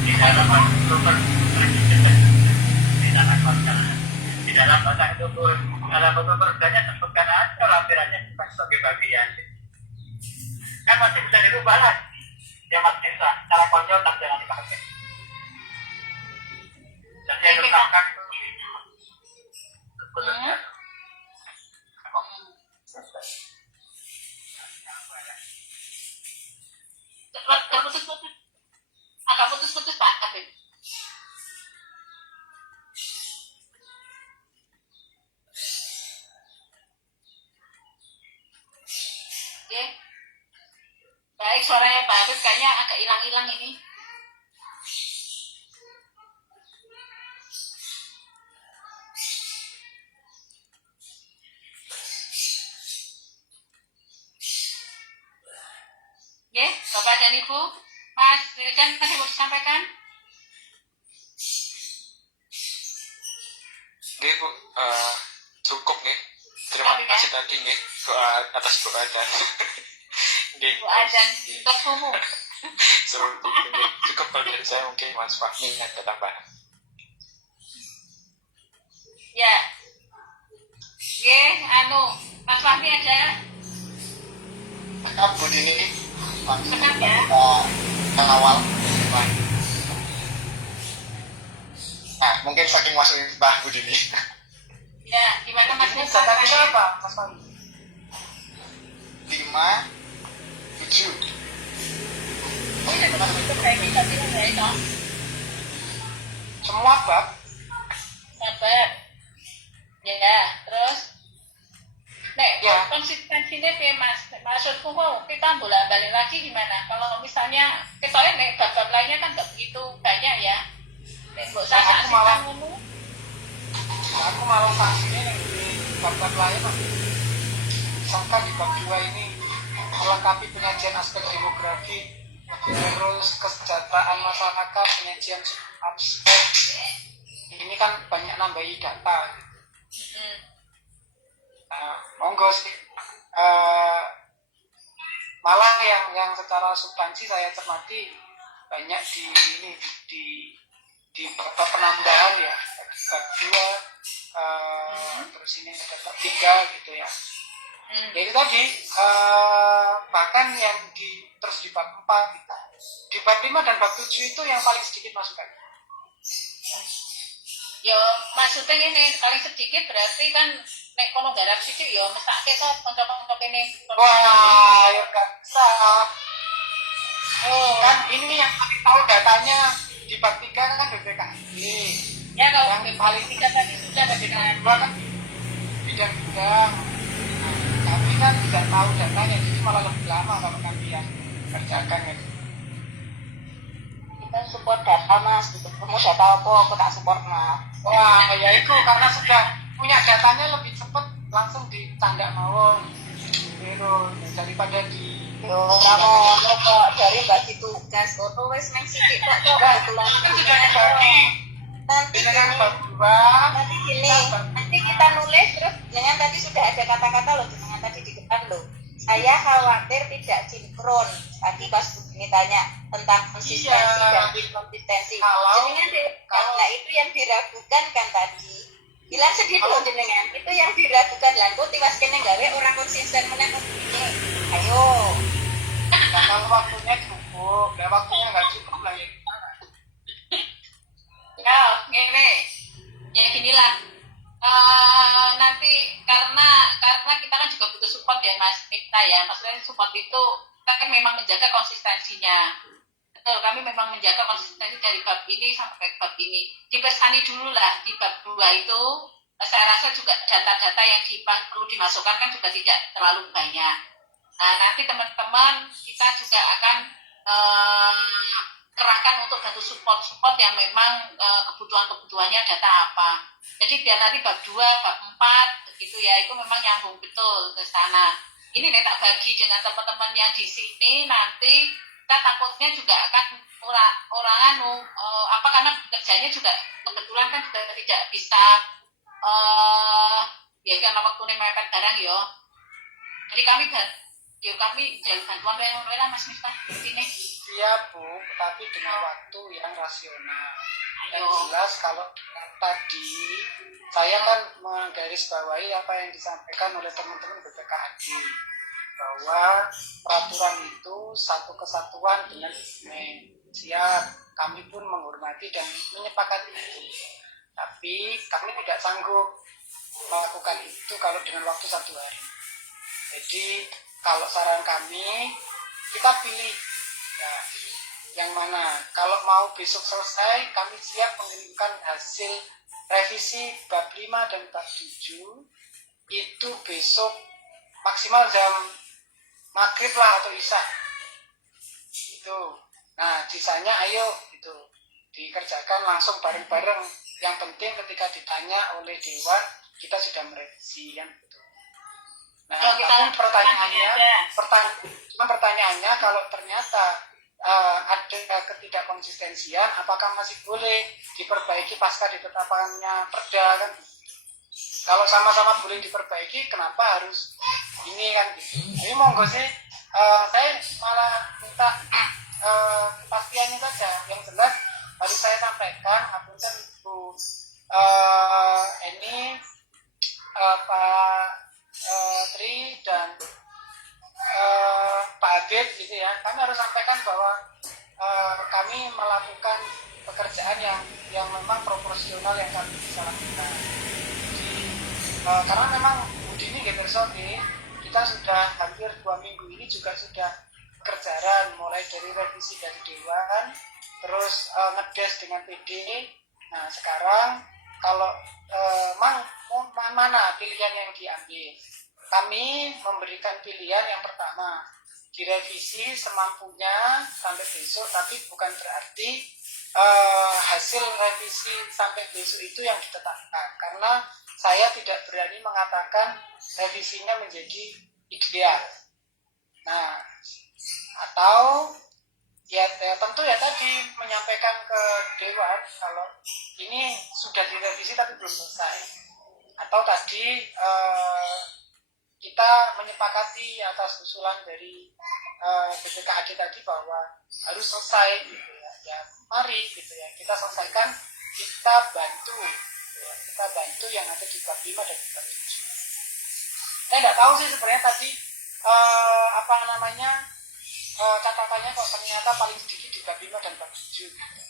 Di dalam di dalam bahasa itu dalam bentuk kerjanya sebutkan aja lampirannya bukan sebagai bagian. Kan masih bisa dirubah lagi. Dia masih bisa cara konyol tapi jangan dipakai. Dan yang ditetapkan agak putus-putus Pak Kabin. Oke. Baik, suaranya Pak Habib kayaknya agak hilang-hilang ini. Oke, Bapak dan Ibu, Mas Wildan masih mau disampaikan? Nggih Bu, cukup nih. Terima kasih tadi nih atas doa dan nggih. Doa dan tersumu. Cukup dari saya, mungkin Mas Fahmi ada tambahan. Ya. Oke, Mas Fahmi ada? Maka Bu Dini Benar ya? yang awal. Nah, mungkin saking masuk Mbah Bu Dini. Ya, gimana Mas Ini Wildan? data berapa, Mas Fahmi? 5, 7. Oh iya, itu kayaknya tadi ya itu. Semua bab. Sabar. Ya, terus nek Ya. konsistensinya piye Mas? Maksudku kok kita bolak-balik lagi gimana? Kalau misalnya kita nek bab-bab lainnya kan enggak begitu banyak ya. Nek mbok Aku malah- ngono. Aku malah sanksinya yang di bab-bab lain masih misalkan di bab 2 ini melengkapi penyajian aspek demografi, terus kesejahteraan masyarakat, penyajian aspek ini kan banyak nambahi data. Monggo sih. Malah yang secara substansi saya cermati banyak di bab penambahan ya, bab 2 terus ini ada bab 3 gitu ya. Ya itu tadi bahkan yang terus di bab 4 gitu. Di bab 5 dan bab 7 itu yang paling sedikit masukan. Yo maksudnya ini paling sedikit berarti kan nek kono garap sithik yo mesake kok kanca-kanca kene. Wah, ya nggak bisa. Kan ini yang paling tahu datanya di bab 3 kan BPKB. Ya kalau Yang paling tiga tadi sudah bagaimana? kedua kan bidang-bidang. Tapi kan tidak tahu datanya, jadi malah lebih lama kalau kalian kerjakan gitu. Kita support data Mas, gitu. Kamu data apa? Aku tak support Mas. Wah, ya itu karena sudah punya datanya lebih cepat langsung ditandak mawon. Gitu, daripada di Yo, kamu kok dari bagi tugas, foto wes neng sidik kok kan sudah dibagi nanti dengan gini, bab 2. nanti gini, nanti kita nulis terus jangan tadi sudah ada kata-kata loh jangan tadi di depan loh. Saya khawatir tidak sinkron. Tadi pas ini tanya tentang konsistensi dan inkonsistensi. Nah itu yang diragukan kan tadi. Bilang sedikit loh jenengan. Itu yang diragukan lah. Kok tiwas kene gawe orang konsisten menang ini. Ayo. Nah, kalau waktunya cukup, dan waktunya nggak cukup lagi. Ya, ini ya ginilah. Nanti karena kita kan juga butuh support ya Mas Mikta ya. Maksudnya support itu kita kan memang menjaga konsistensinya. Betul, kami memang menjaga konsistensi dari bab ini sampai bab ini. Dipersani dulu lah di bab 2 itu. Saya rasa juga data-data yang perlu dimasukkan kan juga tidak terlalu banyak. Nah, nanti teman-teman kita juga akan kerahkan untuk bantu support yang memang kebutuhannya data apa. Jadi biar nanti bab 2, bab 4 gitu ya, itu memang nyambung betul ke sana. Ini nih tak bagi dengan teman-teman yang di sini nanti kita takutnya juga akan karena kerjanya juga kebetulan kan juga tidak bisa ya karena waktunya mepet barang yo. Jadi kami jalur bantuan lah Mas Miftah ini. Iya Bu, tapi dengan waktu yang rasional. Yang jelas kalau tadi saya kan menggarisbawahi apa yang disampaikan oleh teman-teman BPKAD bahwa peraturan itu satu kesatuan dengan siap. Kami pun menghormati dan menyepakati itu. Tapi kami tidak sanggup melakukan itu kalau dengan waktu 1 hari. Jadi kalau saran kami kita pilih ya, yang mana. Kalau mau besok selesai kami siap mengirimkan hasil revisi bab 5 dan bab 7 itu besok maksimal jam maghrib lah atau isya itu. Nah sisanya ayo itu dikerjakan langsung bareng-bareng. Yang penting ketika ditanya oleh Dewan kita sudah merevisi kan gitu. Nah, pertanyaannya kalau ternyata ada ketidakkonsistensian, apakah masih boleh diperbaiki pasca ditetapkannya perda kan? Kalau sama-sama boleh diperbaiki, kenapa harus ini kan? Ini monggo sih, saya malah minta kepastiannya saja. Yang jelas tadi saya sampaikan, apunten Bu ini Pak Tri dan Pak Adit gitu ya, kami harus sampaikan bahwa kami melakukan pekerjaan yang memang proporsional yang kami bisa lakukan. Jadi, karena memang Bu Dini kita sudah hampir 2 minggu ini juga sudah kerjaan mulai dari revisi dari Dewan, terus ngedes dengan PD. Nah sekarang kalau mana pilihan yang diambil? Kami memberikan pilihan yang pertama, direvisi semampunya sampai besok, tapi bukan berarti hasil revisi sampai besok itu yang ditetapkan. Karena saya tidak berani mengatakan revisinya menjadi ideal. Nah, atau ya tentu ya tadi menyampaikan ke Dewan kalau ini sudah direvisi tapi belum selesai. Atau tadi kita menyepakati atas usulan dari BPKAD tadi bahwa harus selesai gitu ya. Ya mari gitu ya kita selesaikan, kita bantu gitu ya. Kita bantu yang ada di bab 5 dan bab 7. Saya tidak tahu sih sebenarnya tadi catatannya kok ternyata paling sedikit di bab 5 dan bab 7 gitu.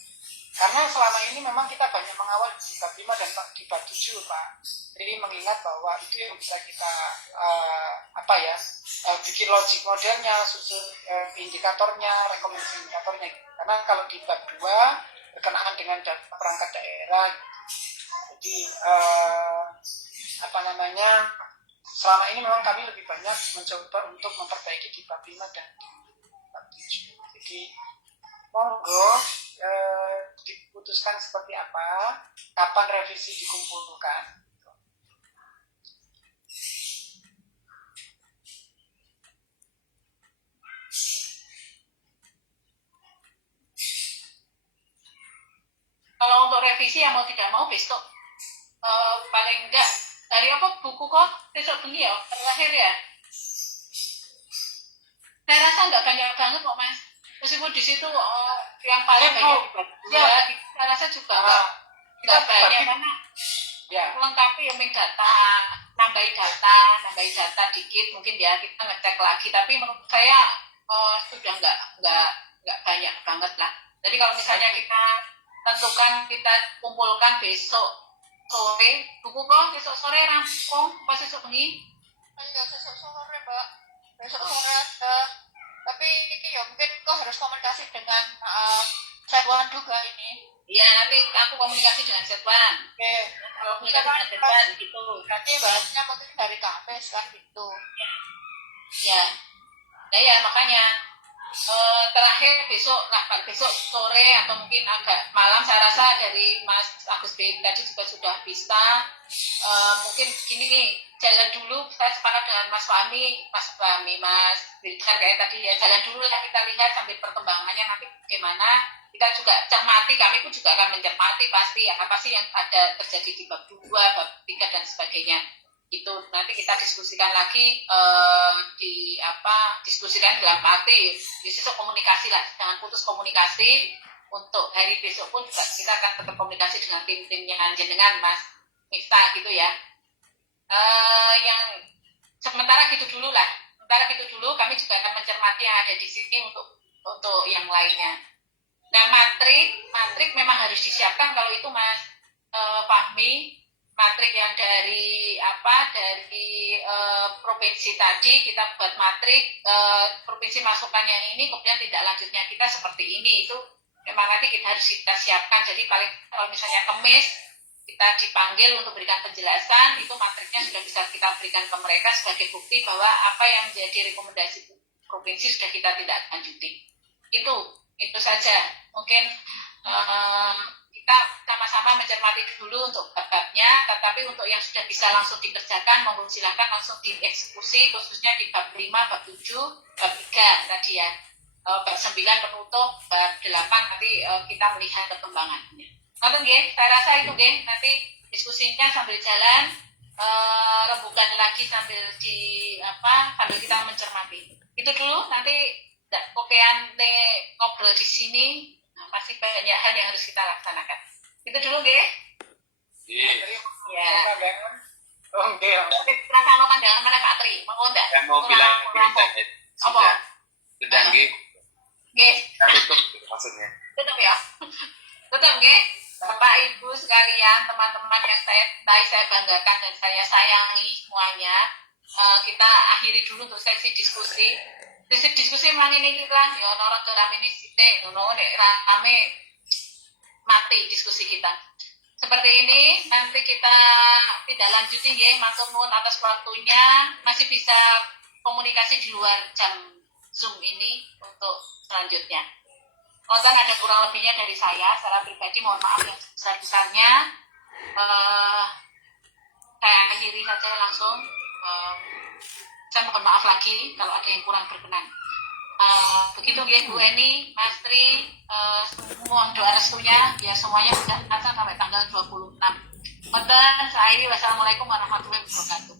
Karena selama ini memang kita banyak mengawal di bab 5 dan di bab 7 Pak. Jadi mengingat bahwa itu yang bisa kita bikin logik modelnya, susun indikatornya, rekomendasi indikatornya. Karena kalau di bab 2 berkenaan dengan data perangkat daerah. Jadi selama ini memang kami lebih banyak mencoba untuk memperbaiki di bab 5 dan di bab 7. Jadi monggo diputuskan seperti apa, kapan revisi dikumpulkan. Kalau untuk revisi yang mau tidak mau besok paling enggak dari apa buku kok besok bengi ya terakhir ya. Saya rasa nggak banyak banget kok mas. Meskipun di situ yang paling banyak dua, saya rasa juga nggak banyak karena melengkapi yang data, nambahi data dikit mungkin ya kita ngecek lagi. Tapi menurut saya sudah nggak banyak banget lah. Jadi kalau misalnya kita tentukan kita kumpulkan besok sore, buku kok besok sore rampung pas besok bengi? Enggak besok sore mbak, besok sore ada. Tapi ini ya mungkin kok harus komunikasi dengan Setwan juga ini. Iya nanti aku komunikasi dengan Setwan. Oke. Kalau komunikasi dengan Setwan gitu. Berarti bahasnya mungkin dari Kamis kan gitu. Ya, nah ya makanya terakhir besok, nah kalau besok sore atau mungkin agak malam saya rasa dari Mas Agus B tadi juga sudah bisa mungkin gini nih, jalan dulu saya sepakat dengan Mas Fahmi, Mas Wildan kayak tadi ya, jalan dulu lah kita lihat sambil perkembangannya nanti bagaimana, kita juga cermati, kami pun juga akan mencermati pasti apa sih yang ada terjadi di bab 2, bab 3 dan sebagainya. Itu nanti kita diskusikan lagi diskusikan dalam arti besok komunikasi lah, jangan putus komunikasi. Untuk hari besok pun juga kita akan tetap komunikasi dengan tim-timnya jenengan Mas Miftah gitu ya. Yang sementara gitu dulu kami juga akan mencermati yang ada di sini untuk yang lainnya. Nah matrik memang harus disiapkan kalau itu Mas Fahmi. Matrik yang dari provinsi tadi kita buat matrik provinsi masukannya ini, kemudian tidak lanjutnya kita seperti ini, itu memang nanti kita harus kita siapkan. Jadi paling kalau misalnya Kamis kita dipanggil untuk berikan penjelasan, itu matriknya sudah bisa kita berikan ke mereka sebagai bukti bahwa apa yang menjadi rekomendasi provinsi sudah kita tidak lanjuti. Itu saja mungkin kita sama-sama mencermati dulu untuk bab-babnya, tetapi untuk yang sudah bisa langsung dikerjakan, monggo silakan langsung dieksekusi, khususnya di bab 5, bab 7, bab 3 tadi ya. Bab 9 penutup, bab 8 nanti kita melihat perkembangannya. Nanti nggih, saya rasa itu nggih, nanti diskusinya sambil jalan, rembukan lagi sambil sambil kita mencermati. Itu dulu, nanti kopian ngobrol di sini. Masih banyak hal yang harus kita laksanakan. Itu dulu, nggih. Iya. Kita sama pandangan mana Pak Tri? Mau enggak? Saya mau bilang apa? Sudah nggih. Nggih. Tutup maksudnya. Tutup ya. Tutup nggih. Bapak Ibu sekalian, teman-teman yang saya banggakan dan saya sayangi semuanya, kita akhiri dulu untuk sesi diskusi. Diskusi memang ini kita ya orang rame ini sithik ngono nek rame mati diskusi kita. Seperti ini nanti kita tidak lanjuti nggih, matur nuwun atas waktunya. Masih bisa komunikasi di luar jam Zoom ini untuk selanjutnya. Konten ada kurang lebihnya dari saya secara pribadi, mohon maaf yang sebesar-besarnya. Saya akhiri saja langsung. Saya mohon maaf lagi kalau ada yang kurang berkenan. Begitu ya Bu Eni, Mas Tri, semua doa restunya ya semuanya sudah akan sampai tanggal 26. Wassalamualaikum warahmatullahi wabarakatuh.